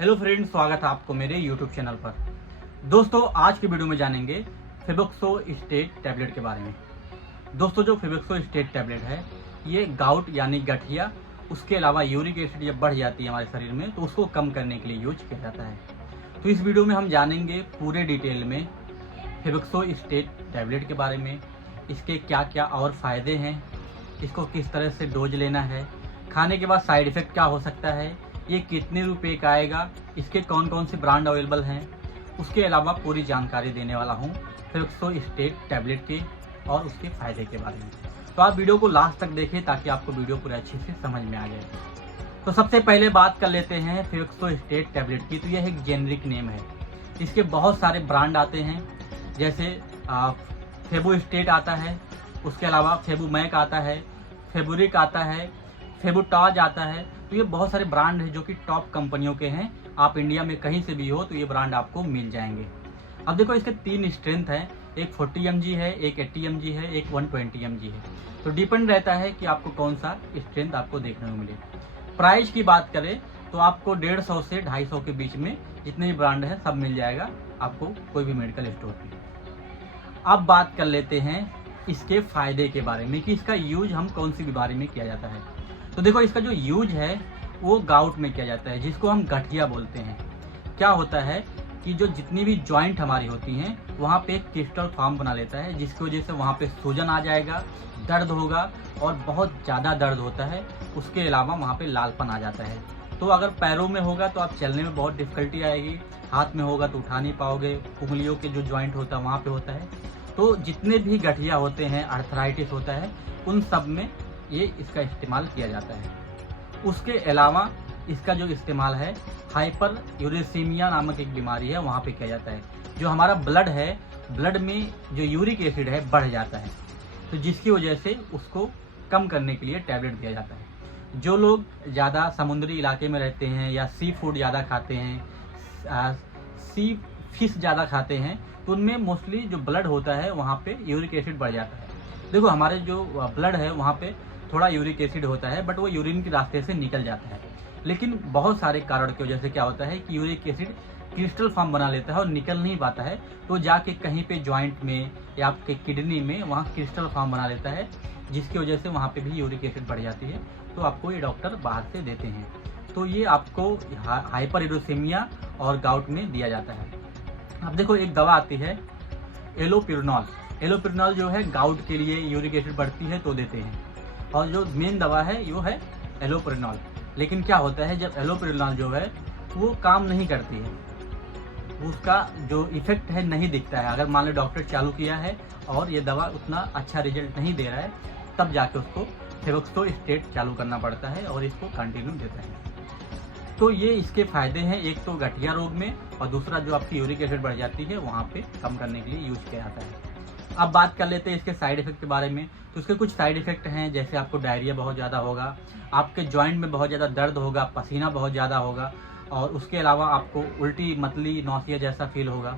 Hello friends, स्वागत है आपको मेरे यूट्यूब चैनल पर। दोस्तों, आज की वीडियो में जानेंगे फेबुक्सोस्टेट टैबलेट के बारे में। दोस्तों, जो फेबुक्सोस्टेट टैबलेट है ये गाउट यानी गठिया, उसके अलावा यूरिक एसिड जब बढ़ जाती है हमारे शरीर में तो उसको कम करने के लिए यूज किया जाता है। तो इस वीडियो में हम जानेंगे पूरे डिटेल में फेबुक्सोस्टेट टैबलेट के बारे में, इसके क्या क्या और फ़ायदे हैं, इसको किस तरह से डोज लेना है, खाने के बाद साइड इफ़ेक्ट क्या हो सकता है, ये कितने रुपए का आएगा, इसके कौन कौन से ब्रांड अवेलेबल हैं, उसके अलावा पूरी जानकारी देने वाला हूँ फेबुक्सोस्टेट टैबलेट के और उसके फ़ायदे के बारे में। तो आप वीडियो को लास्ट तक देखें ताकि आपको वीडियो पूरे अच्छे से समझ में आ जाए। तो सबसे पहले बात कर लेते हैं फेबुक्सोस्टेट टैबलेट की। तो यह एक जेनरिक नेम है, इसके बहुत सारे ब्रांड आते हैं, जैसे फेबुस्टेट आता है, उसके अलावा फेबुमैक आता है, फेबुरिक आता है, फेबुटाज आता है। तो ये बहुत सारे ब्रांड हैं जो कि टॉप कंपनियों के हैं। आप इंडिया में कहीं से भी हो तो ये ब्रांड आपको मिल जाएंगे। अब देखो, इसके 3 स्ट्रेंथ हैं, एक 40 mg है, एक 80 mg है, एक 120 mg है। तो डिपेंड रहता है कि आपको कौन सा स्ट्रेंथ आपको देखने को मिले। प्राइस की बात करें तो आपको 150 से 250 के बीच में जितने भी ब्रांड है सब मिल जाएगा आपको कोई भी मेडिकल स्टोर पे। अब बात कर लेते हैं इसके फायदे के बारे में कि इसका यूज हम कौन सी बीमारी में किया जाता है। तो देखो, इसका जो यूज है वो गाउट में किया जाता है, जिसको हम गठिया बोलते हैं। क्या होता है कि जो जितनी भी जॉइंट हमारी होती हैं वहाँ पे एक क्रिस्टल फॉर्म बना लेता है, जिसकी वजह से वहाँ पे सूजन आ जाएगा, दर्द होगा और बहुत ज़्यादा दर्द होता है। उसके अलावा वहाँ पे लालपन आ जाता है। तो अगर पैरों में होगा तो आप चलने में बहुत डिफिकल्टी आएगी, हाथ में होगा तो उठा नहीं पाओगे, उंगलियों के जो जॉइंट होता है वहाँ पे होता है। तो जितने भी गठिया होते हैं, आर्थराइटिस होता है, उन सब में ये इसका इस्तेमाल किया जाता है। उसके अलावा इसका जो इस्तेमाल है हाइपर यूरेसीमिया नामक एक बीमारी है, वहाँ पे किया जाता है। जो हमारा ब्लड है, ब्लड में जो यूरिक एसिड है बढ़ जाता है, तो जिसकी वजह से उसको कम करने के लिए टैबलेट दिया जाता है। जो लोग ज़्यादा समुद्री इलाके में रहते हैं या सी फूड ज़्यादा खाते हैं, सी फिश ज़्यादा खाते हैं, तो उनमें मोस्टली जो ब्लड होता है वहाँ पे यूरिक एसिड बढ़ जाता है। देखो, हमारे जो ब्लड है वहाँ पे थोड़ा यूरिक एसिड होता है, बट वो यूरिन के रास्ते से निकल जाता है। लेकिन बहुत सारे कारण की वजह से क्या होता है कि यूरिक एसिड क्रिस्टल फॉर्म बना लेता है और निकल नहीं पाता है, तो जाके कहीं पे जॉइंट में या आपके किडनी में वहाँ क्रिस्टल फॉर्म बना लेता है, जिसकी वजह से वहाँ पे भी यूरिक एसिड बढ़ जाती है। तो आपको ये डॉक्टर बाहर से देते हैं। तो ये आपको हाइपर यूरेसीमिया और गाउट में दिया जाता है। अब देखो, एक दवा आती है एलोपिरिनॉल। एलोपिरिनॉल जो है गाउट के लिए, यूरिक एसिड बढ़ती है तो देते हैं। और जो मेन दवा है वो है एलोपिरिनॉल। लेकिन क्या होता है, जब एलोपिरिनॉल जो है वो काम नहीं करती है, उसका जो इफेक्ट है नहीं दिखता है। अगर मान लो डॉक्टर चालू किया है और ये दवा उतना अच्छा रिजल्ट नहीं दे रहा है, तब जाके उसको फेबुक्सोस्टेट चालू करना पड़ता है और इसको कंटिन्यू देता है। तो ये इसके फायदे हैं, एक तो गठिया रोग में, और दूसरा जो आपकी यूरिक एसिड बढ़ जाती है वहाँ पे कम करने के लिए यूज किया जाता है। अब बात कर लेते हैं इसके साइड इफेक्ट के बारे में। तो इसके कुछ साइड इफेक्ट हैं, जैसे आपको डायरिया बहुत ज़्यादा होगा, आपके जॉइंट में बहुत ज़्यादा दर्द होगा, पसीना बहुत ज़्यादा होगा, और उसके अलावा आपको उल्टी, मतली, नौसिया जैसा फील होगा।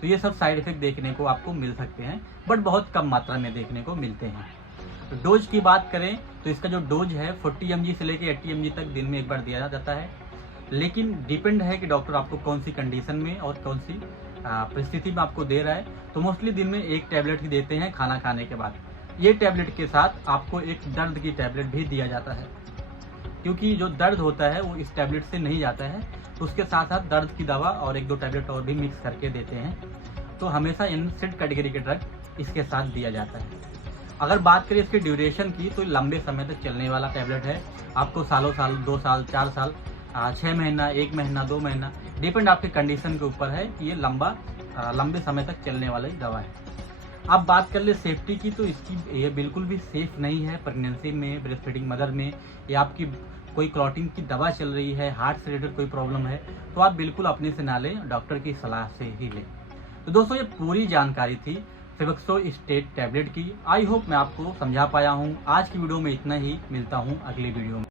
तो ये सब साइड इफेक्ट देखने को आपको मिल सकते हैं, बट बहुत कम मात्रा में देखने को मिलते हैं। तो डोज की बात करें तो इसका जो डोज है 40 mg से लेकर 80 mg तक दिन में एक बार दिया जाता है। लेकिन डिपेंड है कि डॉक्टर आपको कौन सी कंडीशन में और कौन सी परिस्थिति में आपको दे रहा है। तो मोस्टली दिन में एक टैबलेट ही देते हैं खाना खाने के बाद। ये टैबलेट के साथ आपको एक दर्द की टैबलेट भी दिया जाता है, क्योंकि जो दर्द होता है वो इस टैबलेट से नहीं जाता है, तो उसके साथ साथ दर्द की दवा और 1-2 टैबलेट और भी मिक्स करके देते हैं। तो हमेशा NSAID कैटेगरी के ड्रग इसके साथ दिया जाता है। अगर बात करें इसके ड्यूरेशन की, तो लंबे समय तक चलने वाला टैबलेट है। आपको सालों साल, 2 साल, 4 साल, 6 महीना, 1 महीना, 2 महीना, डिपेंड आपके कंडीशन के ऊपर है कि ये लंबे समय तक चलने वाली दवा है। अब बात कर ले सेफ्टी की, तो इसकी ये बिल्कुल भी सेफ नहीं है प्रेगनेंसी में, ब्रेस्ट फीडिंग मदर में, या आपकी कोई क्लॉटिंग की दवा चल रही है, हार्ट से रिलेटेड कोई प्रॉब्लम है, तो आप बिल्कुल अपने से ना लें, डॉक्टर की सलाह से ही लें। तो दोस्तों, ये पूरी जानकारी थी फेबुक्सोस्टेट टैबलेट की। आई होप मैं आपको समझा पाया हूँ। आज की वीडियो में इतना ही, मिलता हूँ अगली वीडियो में।